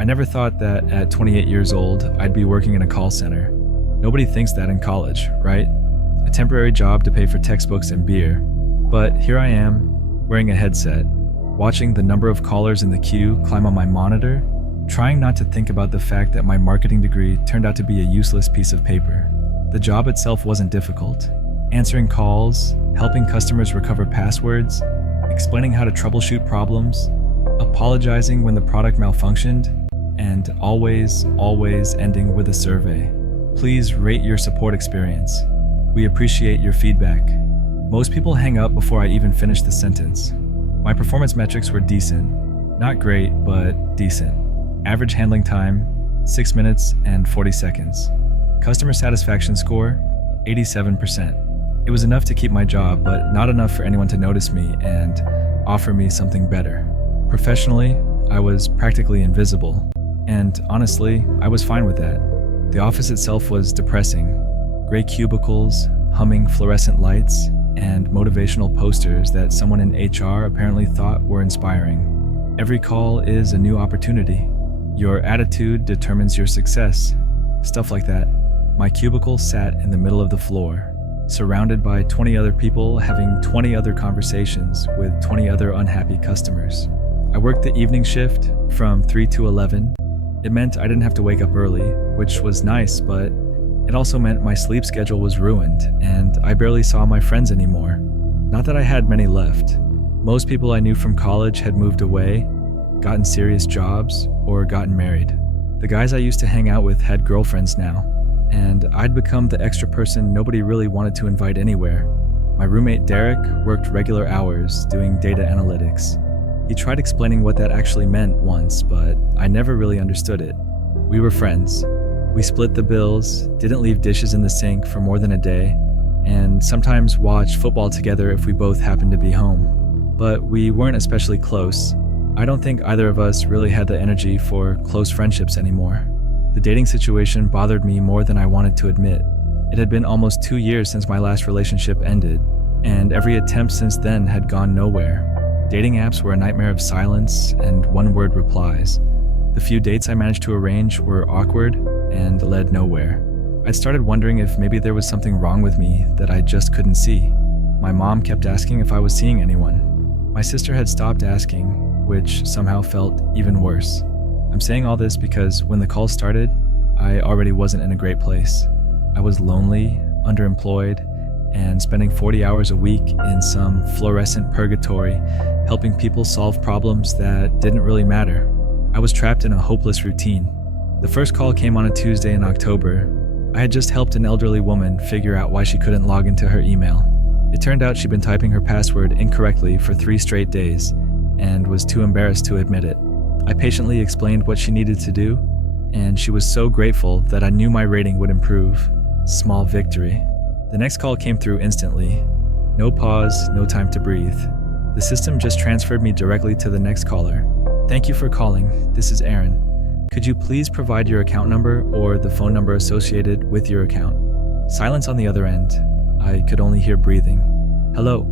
I never thought that at 28 years old, I'd be working in a call center. Nobody thinks that in college, right? A temporary job to pay for textbooks and beer. But here I am, wearing a headset, watching the number of callers in the queue climb on my monitor, trying not to think about the fact that my marketing degree turned out to be a useless piece of paper. The job itself wasn't difficult. Answering calls, helping customers recover passwords, explaining how to troubleshoot problems, apologizing when the product malfunctioned, and always ending with a survey. Please rate your support experience. We appreciate your feedback. Most people hang up before I even finish the sentence. My performance metrics were decent. Not great, but decent. Average handling time, 6 minutes and 40 seconds. Customer satisfaction score, 87%. It was enough to keep my job, but not enough for anyone to notice me and offer me something better. Professionally, I was practically invisible. And honestly, I was fine with that. The office itself was depressing. Gray cubicles, humming fluorescent lights, and motivational posters that someone in HR apparently thought were inspiring. Every call is a new opportunity. Your attitude determines your success. Stuff like that. My cubicle sat in the middle of the floor, surrounded by 20 other people having 20 other conversations with 20 other unhappy customers. I worked the evening shift from 3 to 11. It meant I didn't have to wake up early, which was nice, but it also meant my sleep schedule was ruined and I barely saw my friends anymore. Not that I had many left. Most people I knew from college had moved away, gotten serious jobs, or gotten married. The guys I used to hang out with had girlfriends now, and I'd become the extra person nobody really wanted to invite anywhere. My roommate Derek worked regular hours doing data analytics. He tried explaining what that actually meant once, but I never really understood it. We were friends. We split the bills, didn't leave dishes in the sink for more than a day, and sometimes watched football together if we both happened to be home. But we weren't especially close. I don't think either of us really had the energy for close friendships anymore. The dating situation bothered me more than I wanted to admit. It had been almost 2 years since my last relationship ended, and every attempt since then had gone nowhere. Dating apps were a nightmare of silence and one-word replies. The few dates I managed to arrange were awkward and led nowhere. I'd started wondering if maybe there was something wrong with me that I just couldn't see. My mom kept asking if I was seeing anyone. My sister had stopped asking, which somehow felt even worse. I'm saying all this because when the call started, I already wasn't in a great place. I was lonely, underemployed, and spending 40 hours a week in some fluorescent purgatory, helping people solve problems that didn't really matter. I was trapped in a hopeless routine. The first call came on a Tuesday in October. I had just helped an elderly woman figure out why she couldn't log into her email. It turned out she'd been typing her password incorrectly for 3 straight days and was too embarrassed to admit it. I patiently explained what she needed to do, and she was so grateful that I knew my rating would improve. Small victory. The next call came through instantly. No pause, no time to breathe. The system just transferred me directly to the next caller. Thank you for calling. This is Aaron. Could you please provide your account number or the phone number associated with your account? Silence on the other end. I could only hear breathing. Hello.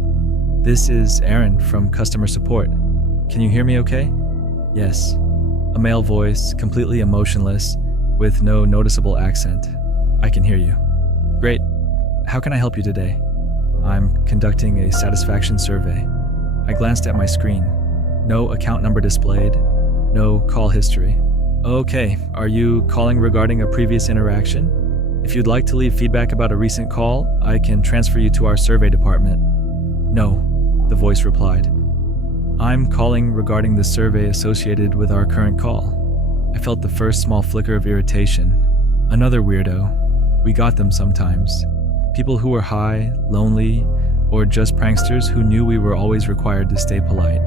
This is Aaron from customer support. Can you hear me okay? Yes. A male voice, completely emotionless, with no noticeable accent. I can hear you. Great. How can I help you today? I'm conducting a satisfaction survey. I glanced at my screen. No account number displayed. No call history. Okay, are you calling regarding a previous interaction? If you'd like to leave feedback about a recent call, I can transfer you to our survey department. No, the voice replied. I'm calling regarding the survey associated with our current call. I felt the first small flicker of irritation. Another weirdo. We got them sometimes. People who were high, lonely, or just pranksters who knew we were always required to stay polite.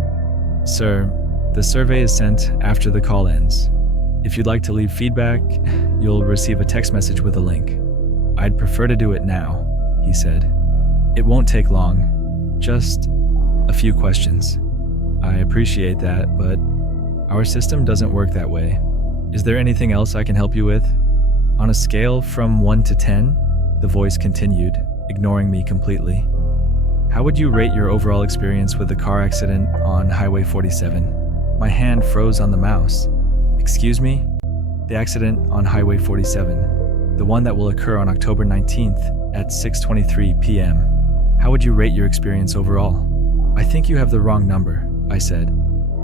Sir, the survey is sent after the call ends. If you'd like to leave feedback, you'll receive a text message with a link. I'd prefer to do it now, he said. It won't take long. Just a few questions. I appreciate that, but our system doesn't work that way. Is there anything else I can help you with? On a scale from 1 to 10, the voice continued, ignoring me completely. How would you rate your overall experience with the car accident on Highway 47? My hand froze on the mouse. Excuse me? The accident on Highway 47, the one that will occur on October 19th at 6:23 p.m. How would you rate your experience overall? I think you have the wrong number, I said.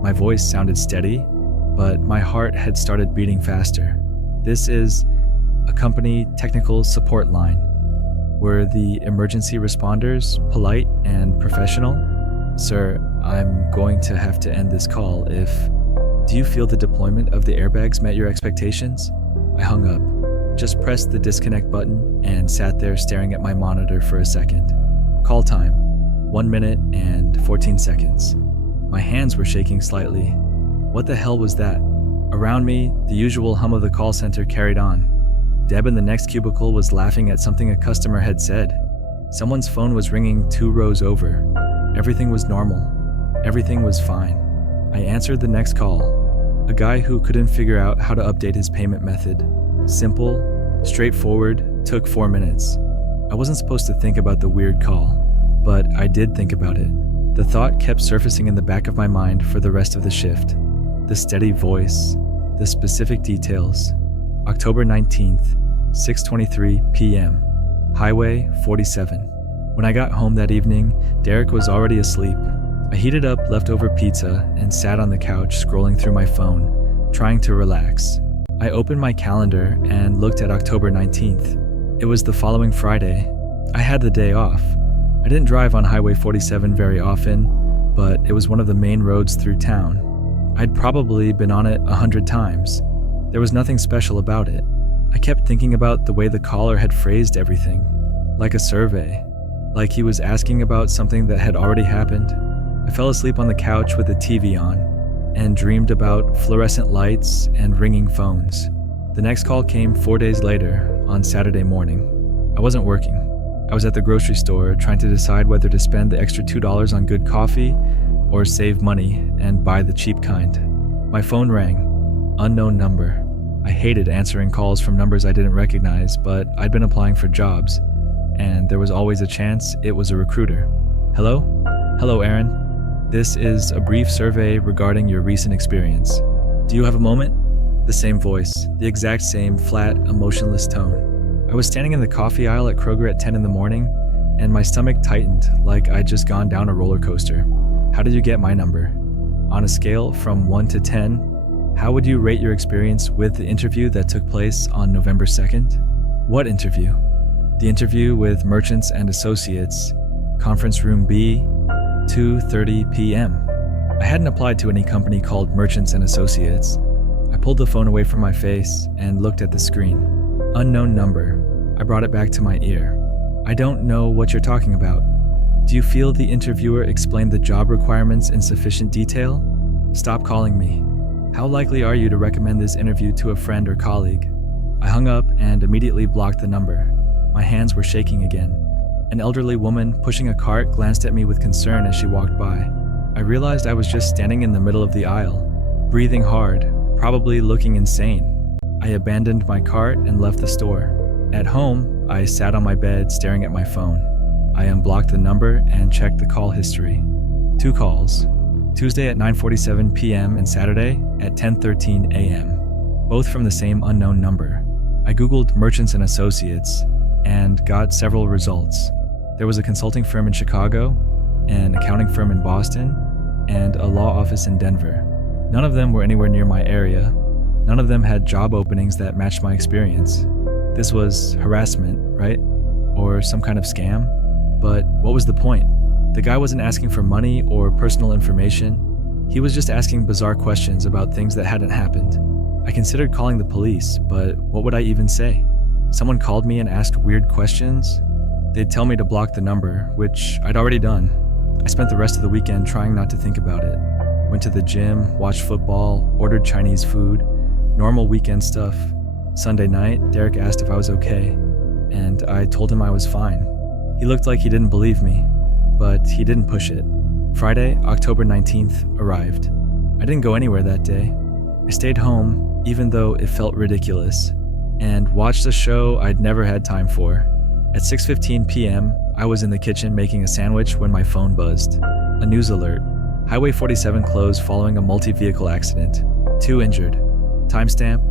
My voice sounded steady, but my heart had started beating faster. This is a company technical support line. Were the emergency responders polite and professional? Sir, I'm going to have to end this call if... Do you feel the deployment of the airbags met your expectations? I hung up, just pressed the disconnect button, and sat there staring at my monitor for a second. Call time, 1 minute and 14 seconds. My hands were shaking slightly. What the hell was that? Around me, the usual hum of the call center carried on. Deb in the next cubicle was laughing at something a customer had said. Someone's phone was ringing 2 rows over. Everything was normal. Everything was fine. I answered the next call. A guy who couldn't figure out how to update his payment method. Simple, straightforward, took 4 minutes. I wasn't supposed to think about the weird call, but I did think about it. The thought kept surfacing in the back of my mind for the rest of the shift. The steady voice, the specific details. October 19th, 6:23 p.m. Highway 47. When I got home that evening, Derek was already asleep. I heated up leftover pizza and sat on the couch scrolling through my phone, trying to relax. I opened my calendar and looked at October 19th. It was the following Friday. I had the day off. I didn't drive on Highway 47 very often, but it was one of the main roads through town. I'd probably been on it 100 times. There was nothing special about it. I kept thinking about the way the caller had phrased everything, like a survey, like he was asking about something that had already happened. I fell asleep on the couch with the TV on and dreamed about fluorescent lights and ringing phones. The next call came 4 days later, on Saturday morning. I wasn't working. I was at the grocery store trying to decide whether to spend the extra $2 on good coffee or save money and buy the cheap kind. My phone rang. Unknown number. I hated answering calls from numbers I didn't recognize, but I'd been applying for jobs, and there was always a chance it was a recruiter. Hello? Hello, Aaron. This is a brief survey regarding your recent experience. Do you have a moment? The same voice, the exact same flat, emotionless tone. I was standing in the coffee aisle at Kroger at 10 in the morning, and my stomach tightened like I'd just gone down a roller coaster. How did you get my number? On a scale from 1 to 10, how would you rate your experience with the interview that took place on November 2nd? What interview? The interview with Merchants and Associates, Conference Room B, 2:30 p.m. I hadn't applied to any company called Merchants and Associates. I pulled the phone away from my face and looked at the screen. Unknown number. I brought it back to my ear. I don't know what you're talking about. Do you feel the interviewer explained the job requirements in sufficient detail? Stop calling me. How likely are you to recommend this interview to a friend or colleague? I hung up and immediately blocked the number. My hands were shaking again. An elderly woman pushing a cart glanced at me with concern as she walked by. I realized I was just standing in the middle of the aisle, breathing hard, probably looking insane. I abandoned my cart and left the store. At home, I sat on my bed staring at my phone. I unblocked the number and checked the call history. 2 calls. Tuesday at 9:47 p.m. and Saturday at 10:13 a.m. Both from the same unknown number. I googled Merchants and Associates and got several results. There was a consulting firm in Chicago, an accounting firm in Boston, and a law office in Denver. None of them were anywhere near my area. None of them had job openings that matched my experience. This was harassment, right? Or some kind of scam? But what was the point? The guy wasn't asking for money or personal information. He was just asking bizarre questions about things that hadn't happened. I considered calling the police, but what would I even say? Someone called me and asked weird questions? They'd tell me to block the number, which I'd already done. I spent the rest of the weekend trying not to think about it. Went to the gym, watched football, ordered Chinese food, normal weekend stuff. Sunday night, Derek asked if I was okay, and I told him I was fine. He looked like he didn't believe me, but he didn't push it. Friday, October 19th, arrived. I didn't go anywhere that day. I stayed home, even though it felt ridiculous, and watched a show I'd never had time for. At 6:15 p.m., I was in the kitchen making a sandwich when my phone buzzed. A news alert. Highway 47 closed following a multi-vehicle accident. 2 injured. Timestamp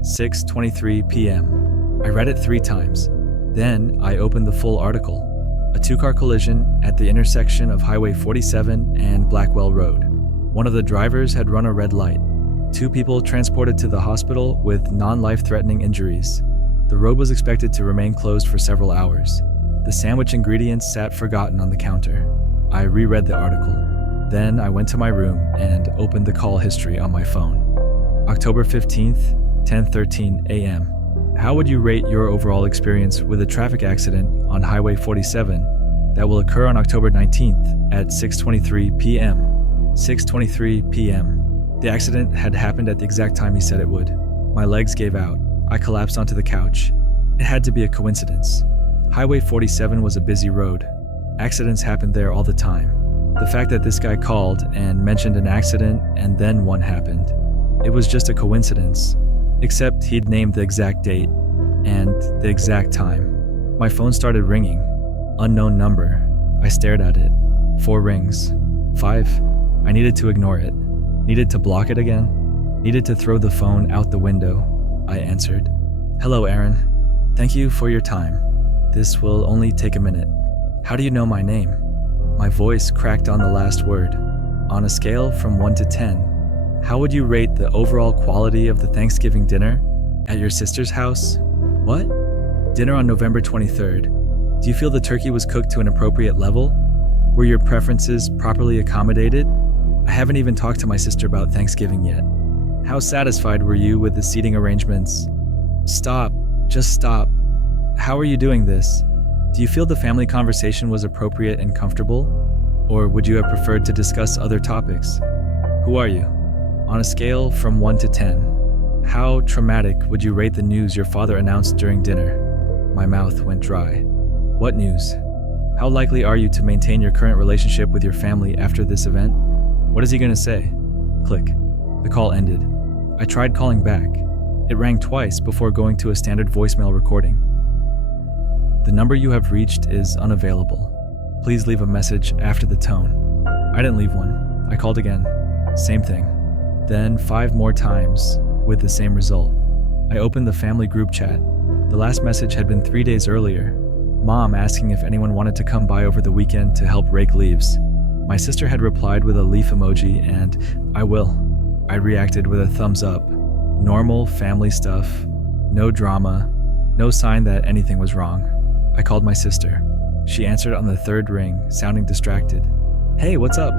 6:23 p.m. I read it 3 times. Then I opened the full article. A 2-car collision at the intersection of Highway 47 and Blackwell Road. One of the drivers had run a red light. 2 people transported to the hospital with non-life-threatening injuries. The road was expected to remain closed for several hours. The sandwich ingredients sat forgotten on the counter. I reread the article. Then I went to my room and opened the call history on my phone. October 15th, 10:13 a.m. How would you rate your overall experience with a traffic accident on Highway 47 that will occur on October 19th at 6:23 p.m.? 6:23 p.m. The accident had happened at the exact time he said it would. My legs gave out. I collapsed onto the couch. It had to be a coincidence. Highway 47 was a busy road. Accidents happened there all the time. The fact that this guy called and mentioned an accident and then one happened, it was just a coincidence. Except he'd named the exact date and the exact time. My phone started ringing. Unknown number. I stared at it. 4 rings. 5. I needed to ignore it. Needed to block it again. Needed to throw the phone out the window. I answered. Hello, Aaron. Thank you for your time. This will only take a minute. How do you know my name? My voice cracked on the last word. On a scale from 1 to 10, how would you rate the overall quality of the Thanksgiving dinner at your sister's house? What? Dinner on November 23rd. Do you feel the turkey was cooked to an appropriate level? Were your preferences properly accommodated? I haven't even talked to my sister about Thanksgiving yet. How satisfied were you with the seating arrangements? Stop. Just stop. How are you doing this? Do you feel the family conversation was appropriate and comfortable? Or would you have preferred to discuss other topics? Who are you? On a scale from 1 to 10, how traumatic would you rate the news your father announced during dinner? My mouth went dry. What news? How likely are you to maintain your current relationship with your family after this event? What is he going to say? Click. The call ended. I tried calling back. It rang twice before going to a standard voicemail recording. The number you have reached is unavailable. Please leave a message after the tone. I didn't leave one. I called again. Same thing. Then 5 more times with the same result. I opened the family group chat. The last message had been 3 days earlier. Mom asking if anyone wanted to come by over the weekend to help rake leaves. My sister had replied with a leaf emoji and I will. I reacted with a thumbs up. Normal family stuff. No drama. No sign that anything was wrong. I called my sister. She answered on the 3rd ring, sounding distracted. Hey, what's up?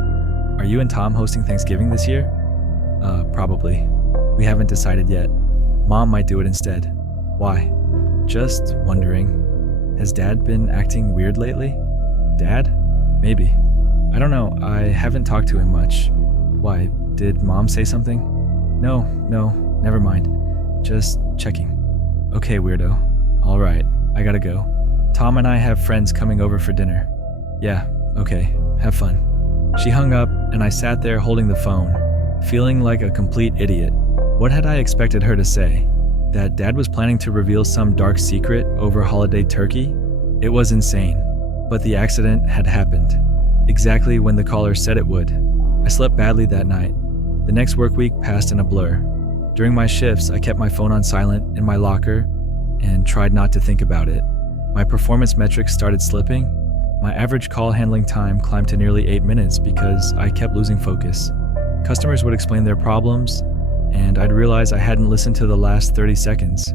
Are you and Tom hosting Thanksgiving this year? Probably. We haven't decided yet. Mom might do it instead. Why? Just wondering. Has Dad been acting weird lately? Dad? Maybe. I don't know. I haven't talked to him much. Why? Did Mom say something? No, never mind. Just checking. Okay, weirdo. All right, I gotta go. Tom and I have friends coming over for dinner. Yeah, okay. Have fun. She hung up, and I sat there holding the phone, feeling like a complete idiot. What had I expected her to say? That Dad was planning to reveal some dark secret over holiday turkey? It was insane. But the accident had happened, exactly when the caller said it would. I slept badly that night. The next work week passed in a blur. During my shifts, I kept my phone on silent in my locker and tried not to think about it. My performance metrics started slipping. My average call handling time climbed to nearly 8 minutes because I kept losing focus. Customers would explain their problems, and I'd realize I hadn't listened to the last 30 seconds.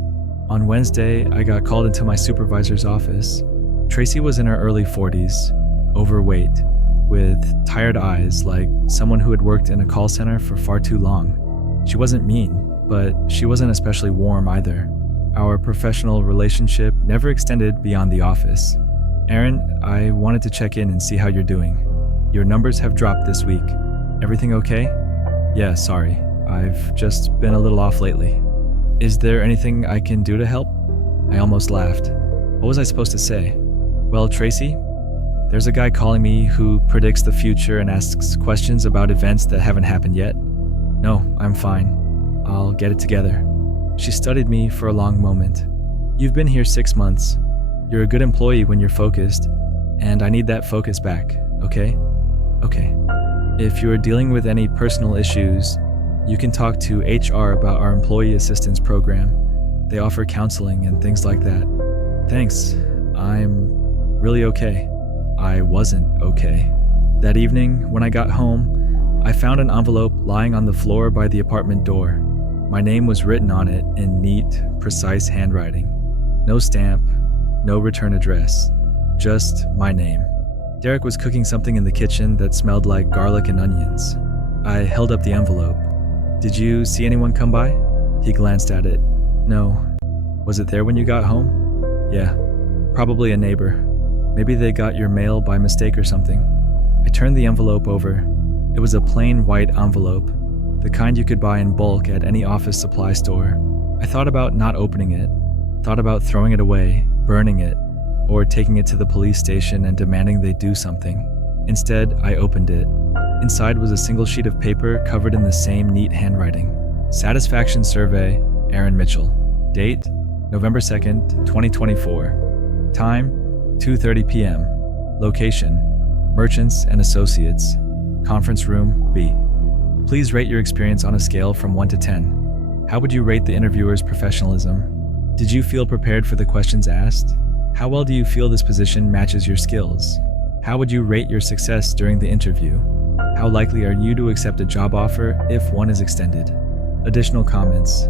On Wednesday, I got called into my supervisor's office. Tracy was in her early 40s, overweight, with tired eyes like someone who had worked in a call center for far too long. She wasn't mean, but she wasn't especially warm either. Our professional relationship never extended beyond the office. Aaron, I wanted to check in and see how you're doing. Your numbers have dropped this week. Everything okay? Yeah, sorry. I've just been a little off lately. Is there anything I can do to help? I almost laughed. What was I supposed to say? Well, Tracy, there's a guy calling me who predicts the future and asks questions about events that haven't happened yet. No, I'm fine. I'll get it together. She studied me for a long moment. You've been here 6 months. You're a good employee when you're focused, and I need that focus back, okay? Okay. If you're dealing with any personal issues, You can talk to HR about our employee assistance program. They offer counseling and things like that. Thanks. I'm really okay. I wasn't okay. That evening, when I got home, I found an envelope lying on the floor by the apartment door. My name was written on it in neat, precise handwriting. No stamp, no return address, just my name. Derek was cooking something in the kitchen that smelled like garlic and onions. I held up the envelope. Did you see anyone come by? He glanced at it. No. Was it there when you got home? Yeah. Probably a neighbor. Maybe they got your mail by mistake or something. I turned the envelope over. It was a plain white envelope, the kind you could buy in bulk at any office supply store. I thought about not opening it, thought about throwing it away, burning it, or taking it to the police station and demanding they do something. Instead, I opened it. Inside was a single sheet of paper covered in the same neat handwriting. Satisfaction Survey, Aaron Mitchell. Date, November 2nd, 2024. Time, 2:30 p.m. Location, Merchants and Associates. Conference Room B. Please rate your experience on a scale from 1 to 10. How would you rate the interviewer's professionalism? Did you feel prepared for the questions asked? How well do you feel this position matches your skills? How would you rate your success during the interview? How likely are you to accept a job offer if one is extended? Additional comments.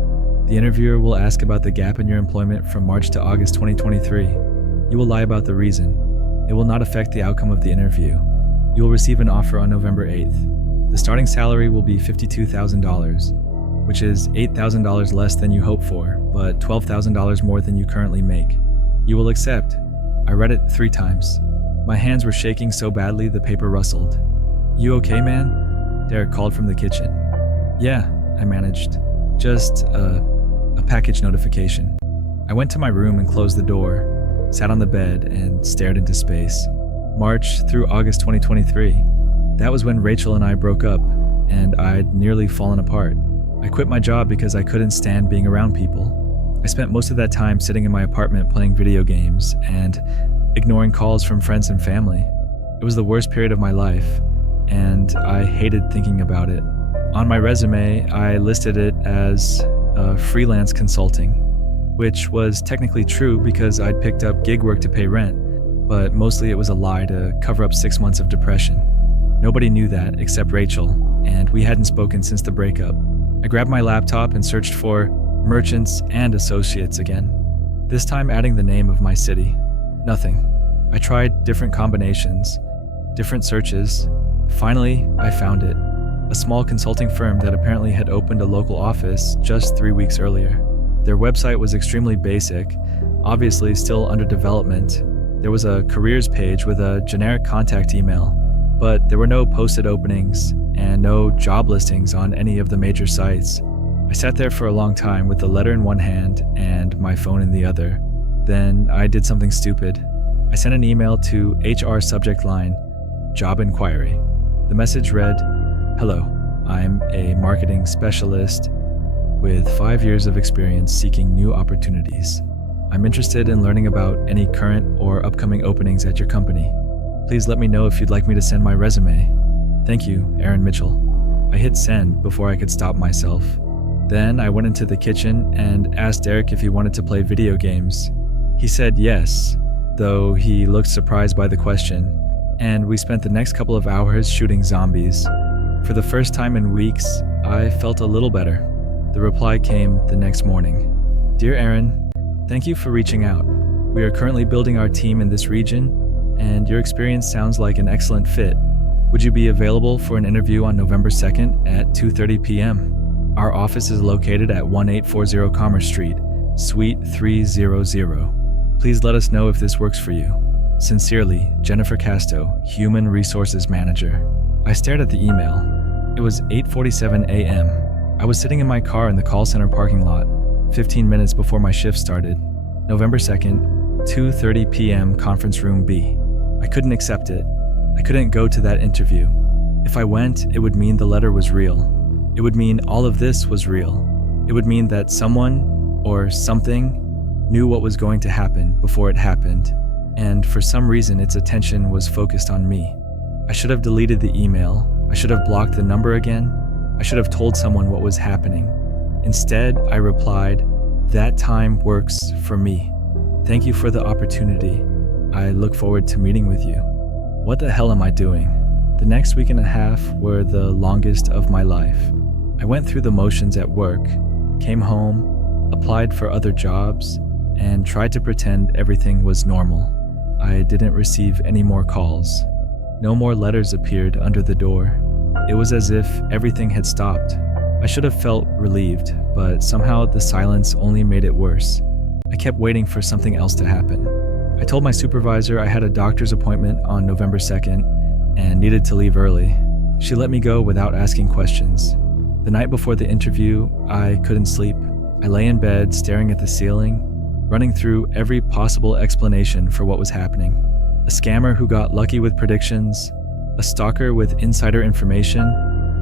The interviewer will ask about the gap in your employment from March to August 2023. You will lie about the reason. It will not affect the outcome of the interview. You will receive an offer on November 8th. The starting salary will be $52,000, which is $8,000 less than you hoped for, but $12,000 more than you currently make. You will accept. I read it 3 times. My hands were shaking so badly the paper rustled. You okay, man? Derek called from the kitchen. Yeah, I managed. Just a package notification. I went to my room and closed the door, sat on the bed and stared into space. March through August 2023. That was when Rachel and I broke up, and I'd nearly fallen apart. I quit my job because I couldn't stand being around people. I spent most of that time sitting in my apartment playing video games and ignoring calls from friends and family. It was the worst period of my life, and I hated thinking about it. On my resume, I listed it as freelance consulting, which was technically true because I'd picked up gig work to pay rent, but mostly it was a lie to cover up 6 months of depression. Nobody knew that except Rachel, and we hadn't spoken since the breakup. I grabbed my laptop and searched for Merchants and Associates again, this time adding the name of my city. Nothing. I tried different combinations, different searches. Finally, I found it. A small consulting firm that apparently had opened a local office just 3 weeks earlier. Their website was extremely basic, obviously still under development. There was a careers page with a generic contact email, but there were no posted openings and no job listings on any of the major sites. I sat there for a long time with the letter in one hand and my phone in the other. Then I did something stupid. I sent an email to HR subject line, job inquiry. The message read, "Hello, I'm a marketing specialist with 5 years of experience seeking new opportunities. I'm interested in learning about any current or upcoming openings at your company. Please let me know if you'd like me to send my resume. Thank you, Aaron Mitchell." I hit send before I could stop myself. Then I went into the kitchen and asked Derek if he wanted to play video games. He said yes, though he looked surprised by the question, and we spent the next couple of hours shooting zombies. For the first time in weeks, I felt a little better. The reply came the next morning. "Dear Aaron, thank you for reaching out. We are currently building our team in this region, and your experience sounds like an excellent fit. Would you be available for an interview on November 2nd at 2:30 p.m.? Our office is located at 1840 Commerce Street, Suite 300. Please let us know if this works for you. Sincerely, Jennifer Casto, Human Resources Manager." I stared at the email. It was 8:47 a.m. I was sitting in my car in the call center parking lot, 15 minutes before my shift started. November 2nd, 2:30 p.m. Conference Room B. I couldn't accept it. I couldn't go to that interview. If I went, it would mean the letter was real. It would mean all of this was real. It would mean that someone, or something, knew what was going to happen before it happened, and for some reason its attention was focused on me. I should have deleted the email. I should have blocked the number again. I should have told someone what was happening. Instead, I replied, "That time works for me. Thank you for the opportunity. I look forward to meeting with you." What the hell am I doing? The next week and a half were the longest of my life. I went through the motions at work, came home, applied for other jobs, and tried to pretend everything was normal. I didn't receive any more calls. No more letters appeared under the door. It was as if everything had stopped. I should have felt relieved, but somehow the silence only made it worse. I kept waiting for something else to happen. I told my supervisor I had a doctor's appointment on November 2nd and needed to leave early. She let me go without asking questions. The night before the interview, I couldn't sleep. I lay in bed staring at the ceiling, running through every possible explanation for what was happening. A scammer who got lucky with predictions, a stalker with insider information,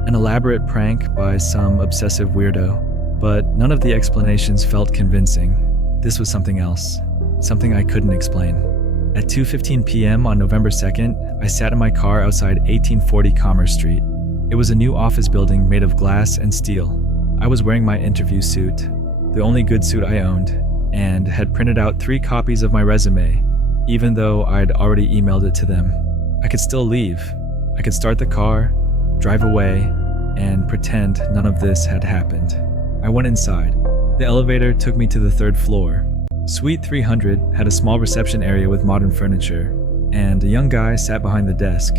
an elaborate prank by some obsessive weirdo. But none of the explanations felt convincing. This was something else, something I couldn't explain. At 2:15 p.m. on November 2nd, I sat in my car outside 1840 Commerce Street. It was a new office building made of glass and steel. I was wearing my interview suit, the only good suit I owned, and had printed out 3 copies of my resume, even though I'd already emailed it to them. I could still leave. I could start the car, drive away, and pretend none of this had happened. I went inside. The elevator took me to the 3rd floor. Suite 300 had a small reception area with modern furniture, and a young guy sat behind the desk.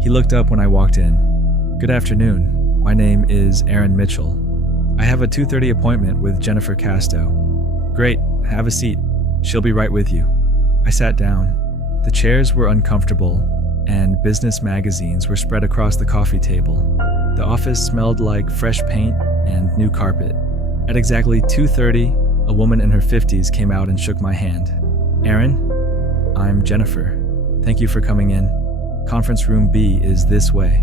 He looked up when I walked in. "Good afternoon. My name is Aaron Mitchell. I have a 2:30 appointment with Jennifer Casto." "Great, have a seat. She'll be right with you." I sat down. The chairs were uncomfortable, and business magazines were spread across the coffee table. The office smelled like fresh paint and new carpet. At exactly 2:30, a woman in her 50s came out and shook my hand. "Aaron, I'm Jennifer. Thank you for coming in. Conference room B is this way.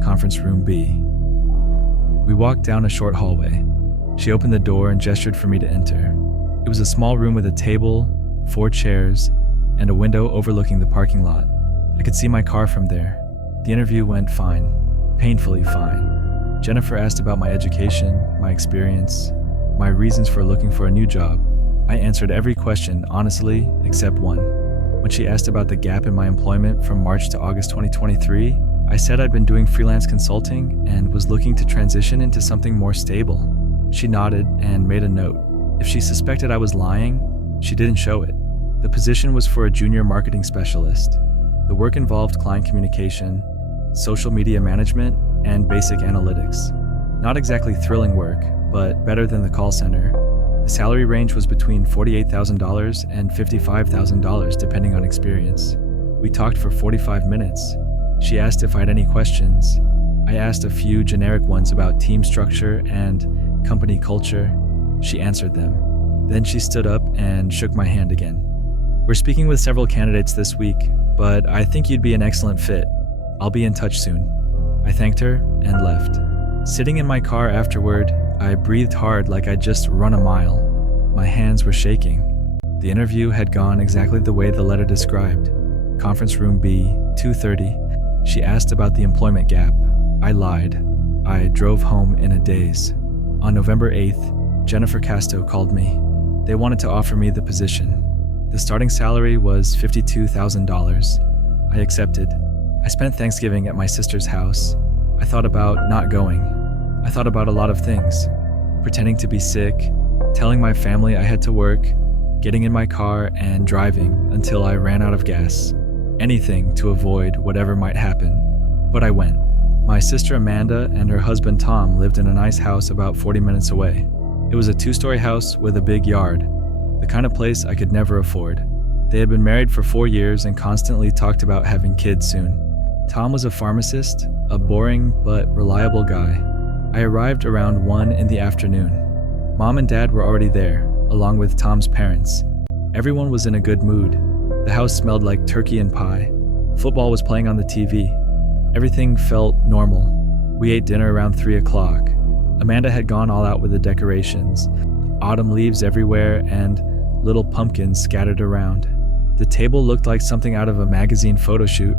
Conference room B." We walked down a short hallway. She opened the door and gestured for me to enter. It was a small room with a table, 4 chairs, and a window overlooking the parking lot. I could see my car from there. The interview went fine, painfully fine. Jennifer asked about my education, my experience, my reasons for looking for a new job. I answered every question honestly, except one. When she asked about the gap in my employment from March to August 2023, I said I'd been doing freelance consulting and was looking to transition into something more stable. She nodded and made a note. If she suspected I was lying, she didn't show it. The position was for a junior marketing specialist. The work involved client communication, social media management, and basic analytics. Not exactly thrilling work, but better than the call center. The salary range was between $48,000 and $55,000 depending on experience. We talked for 45 minutes. She asked if I had any questions. I asked a few generic ones about team structure and company culture. She answered them. Then she stood up and shook my hand again. "We're speaking with several candidates this week, but I think you'd be an excellent fit. I'll be in touch soon." I thanked her and left. Sitting in my car afterward, I breathed hard like I'd just run a mile. My hands were shaking. The interview had gone exactly the way the letter described. Conference room B, 2:30. She asked about the employment gap. I lied. I drove home in a daze. On November 8th, Jennifer Casto called me. They wanted to offer me the position. The starting salary was $52,000. I accepted. I spent Thanksgiving at my sister's house. I thought about not going. I thought about a lot of things. Pretending to be sick, telling my family I had to work, getting in my car and driving until I ran out of gas. Anything to avoid whatever might happen. But I went. My sister Amanda and her husband Tom lived in a nice house about 40 minutes away. It was a 2-story house with a big yard, the kind of place I could never afford. They had been married for 4 years and constantly talked about having kids soon. Tom was a pharmacist, a boring but reliable guy. I arrived around 1 in the afternoon. Mom and Dad were already there, along with Tom's parents. Everyone was in a good mood. The house smelled like turkey and pie. Football was playing on the TV. Everything felt normal. We ate dinner around 3 o'clock. Amanda had gone all out with the decorations. Autumn leaves everywhere and little pumpkins scattered around. The table looked like something out of a magazine photo shoot.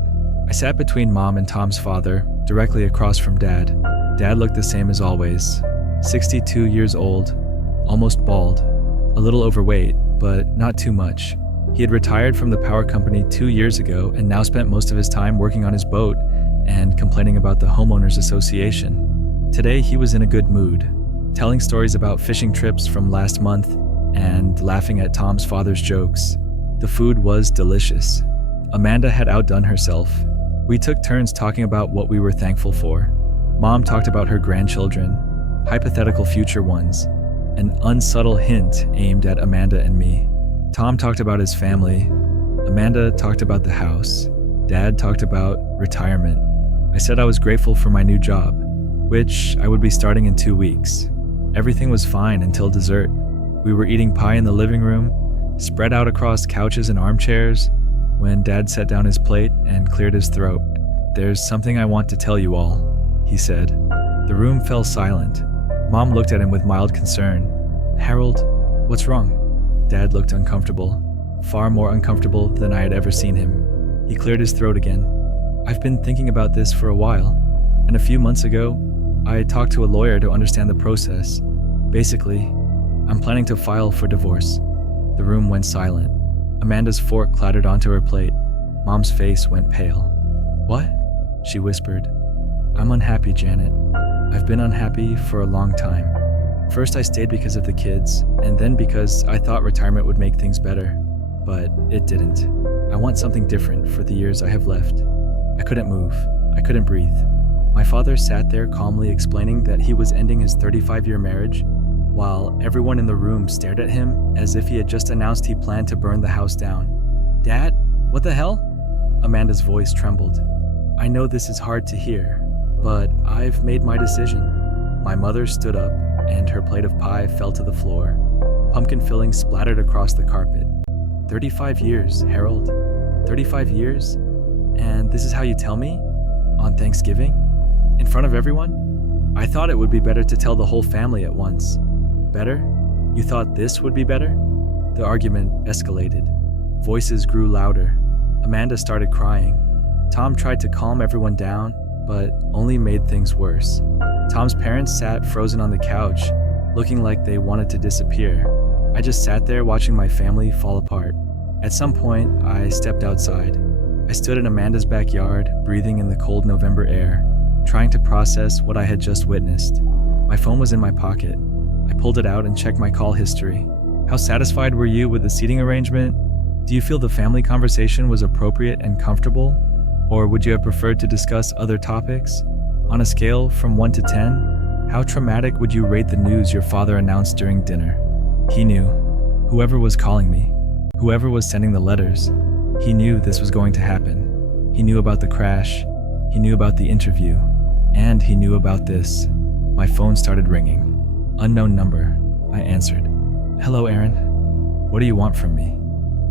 I sat between Mom and Tom's father, directly across from Dad. Dad looked the same as always, 62 years old, almost bald, a little overweight, but not too much. He had retired from the power company 2 years ago and now spent most of his time working on his boat and complaining about the homeowners association. Today he was in a good mood, telling stories about fishing trips from last month and laughing at Tom's father's jokes. The food was delicious. Amanda had outdone herself. We took turns talking about what we were thankful for. Mom talked about her grandchildren, hypothetical future ones, an unsubtle hint aimed at Amanda and me. Tom talked about his family. Amanda talked about the house. Dad talked about retirement. I said I was grateful for my new job, which I would be starting in 2 weeks. Everything was fine until dessert. We were eating pie in the living room, spread out across couches and armchairs, when Dad set down his plate and cleared his throat. "There's something I want to tell you all," he said. The room fell silent. Mom looked at him with mild concern. "Harold, what's wrong?" Dad looked uncomfortable, far more uncomfortable than I had ever seen him. He cleared his throat again. "I've been thinking about this for a while, and a few months ago, I talked to a lawyer to understand the process. Basically, I'm planning to file for divorce." The room went silent. Amanda's fork clattered onto her plate. Mom's face went pale. "What?" she whispered. "I'm unhappy, Janet. I've been unhappy for a long time. First I stayed because of the kids, and then because I thought retirement would make things better. But it didn't. I want something different for the years I have left." I couldn't move. I couldn't breathe. My father sat there calmly explaining that he was ending his 35-year marriage, while everyone in the room stared at him as if he had just announced he planned to burn the house down. "Dad, what the hell?" Amanda's voice trembled. "I know this is hard to hear, but I've made my decision." My mother stood up, and her plate of pie fell to the floor. Pumpkin filling splattered across the carpet. 35 years, Harold. 35 years? And this is how you tell me? On Thanksgiving? In front of everyone? I thought it would be better to tell the whole family at once. Better? You thought this would be better? The argument escalated. Voices grew louder. Amanda started crying. Tom tried to calm everyone down, but only made things worse. Tom's parents sat frozen on the couch, looking like they wanted to disappear. I just sat there watching my family fall apart. At some point, I stepped outside. I stood in Amanda's backyard, breathing in the cold November air, trying to process what I had just witnessed. My phone was in my pocket. I pulled it out and checked my call history. How satisfied were you with the seating arrangement? Do you feel the family conversation was appropriate and comfortable? Or would you have preferred to discuss other topics? On a scale from 1 to 10, how traumatic would you rate the news your father announced during dinner? He knew. Whoever was calling me, whoever was sending the letters, he knew this was going to happen. He knew about the crash, he knew about the interview, and he knew about this. My phone started ringing. Unknown number. I answered. "Hello, Aaron. What do you want from me?"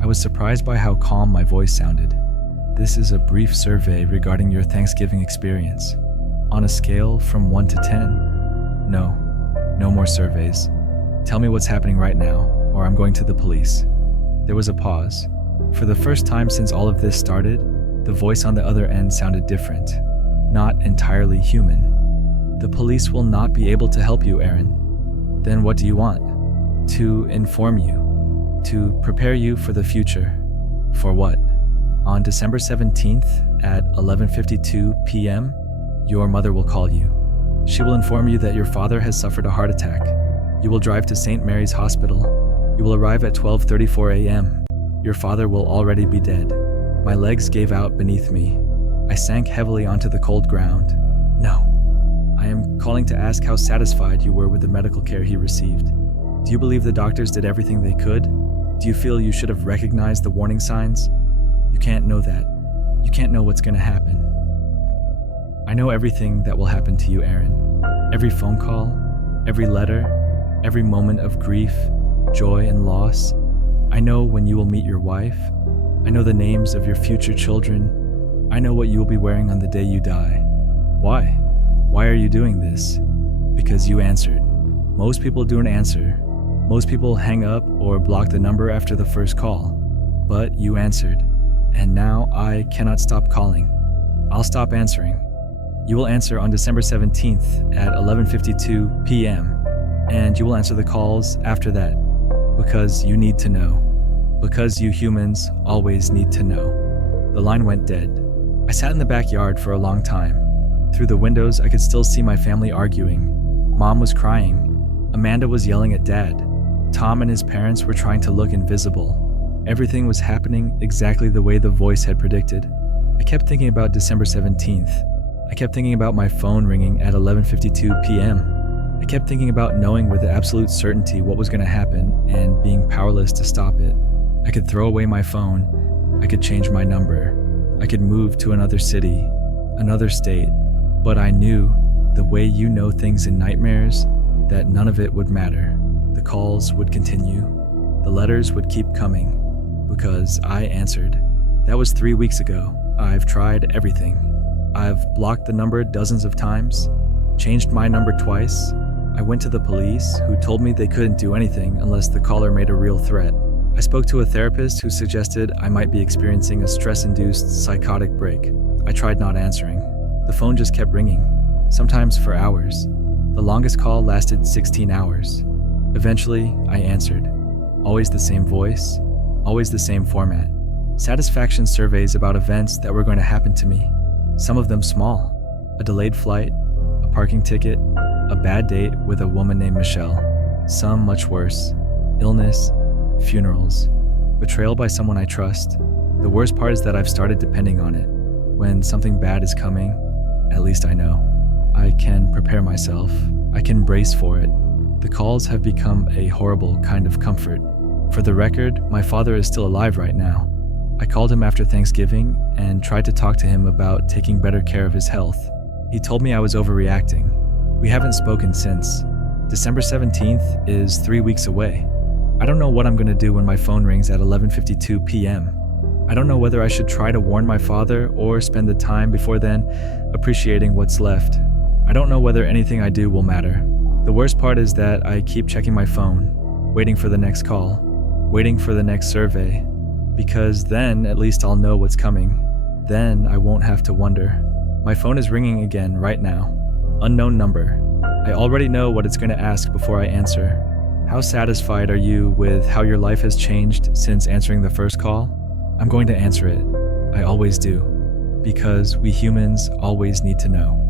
I was surprised by how calm my voice sounded. "This is a brief survey regarding your Thanksgiving experience. On a scale from 1 to 10? No. No more surveys. Tell me what's happening right now, or I'm going to the police." There was a pause. For the first time since all of this started, the voice on the other end sounded different, not entirely human. "The police will not be able to help you, Aaron." "Then what do you want?" "To inform you. To prepare you for the future." "For what?" "On December 17th at 11:52 p.m., your mother will call you. She will inform you that your father has suffered a heart attack. You will drive to St. Mary's Hospital. You will arrive at 12:34 a.m. Your father will already be dead." My legs gave out beneath me. I sank heavily onto the cold ground. "No. I am calling to ask how satisfied you were with the medical care he received. Do you believe the doctors did everything they could? Do you feel you should have recognized the warning signs? You can't know that. You can't know what's going to happen." "I know everything that will happen to you, Aaron. Every phone call, every letter, every moment of grief, joy, and loss. I know when you will meet your wife. I know the names of your future children. I know what you will be wearing on the day you die. Why? Why are you doing this? Because you answered. Most people don't answer. Most people hang up or block the number after the first call. But you answered. And now I cannot stop calling. I'll stop answering. You will answer on December 17th at 11:52 p.m., and you will answer the calls after that, because you need to know. Because you humans always need to know. The line went dead. I sat in the backyard for a long time. Through the windows, I could still see my family arguing. Mom was crying. Amanda was yelling at Dad. Tom and his parents were trying to look invisible. Everything was happening exactly the way the voice had predicted. I kept thinking about December 17th. I kept thinking about my phone ringing at 11:52 p.m. I kept thinking about knowing with absolute certainty what was going to happen and being powerless to stop it. I could throw away my phone. I could change my number. I could move to another city, another state. But I knew, the way you know things in nightmares, that none of it would matter. The calls would continue. The letters would keep coming. Because I answered. That was 3 weeks ago. I've tried everything. I've blocked the number dozens of times, changed my number twice. I went to the police, who told me they couldn't do anything unless the caller made a real threat. I spoke to a therapist who suggested I might be experiencing a stress-induced psychotic break. I tried not answering. The phone just kept ringing, sometimes for hours. The longest call lasted 16 hours. Eventually, I answered. Always the same voice, always the same format. Satisfaction surveys about events that were going to happen to me. Some of them small. A delayed flight, a parking ticket, a bad date with a woman named Michelle. Some much worse. Illness, funerals, betrayal by someone I trust. The worst part is that I've started depending on it. When something bad is coming, at least I know. I can prepare myself. I can brace for it. The calls have become a horrible kind of comfort. For the record, my father is still alive right now. I called him after Thanksgiving and tried to talk to him about taking better care of his health. He told me I was overreacting. We haven't spoken since. December 17th is 3 weeks away. I don't know what I'm going to do when my phone rings at 11:52 p.m. I don't know whether I should try to warn my father or spend the time before then appreciating what's left. I don't know whether anything I do will matter. The worst part is that I keep checking my phone, waiting for the next call, waiting for the next survey, because then at least I'll know what's coming. Then I won't have to wonder. My phone is ringing again right now. Unknown number. I already know what it's going to ask before I answer. How satisfied are you with how your life has changed since answering the first call? I'm going to answer it. I always do. Because we humans always need to know.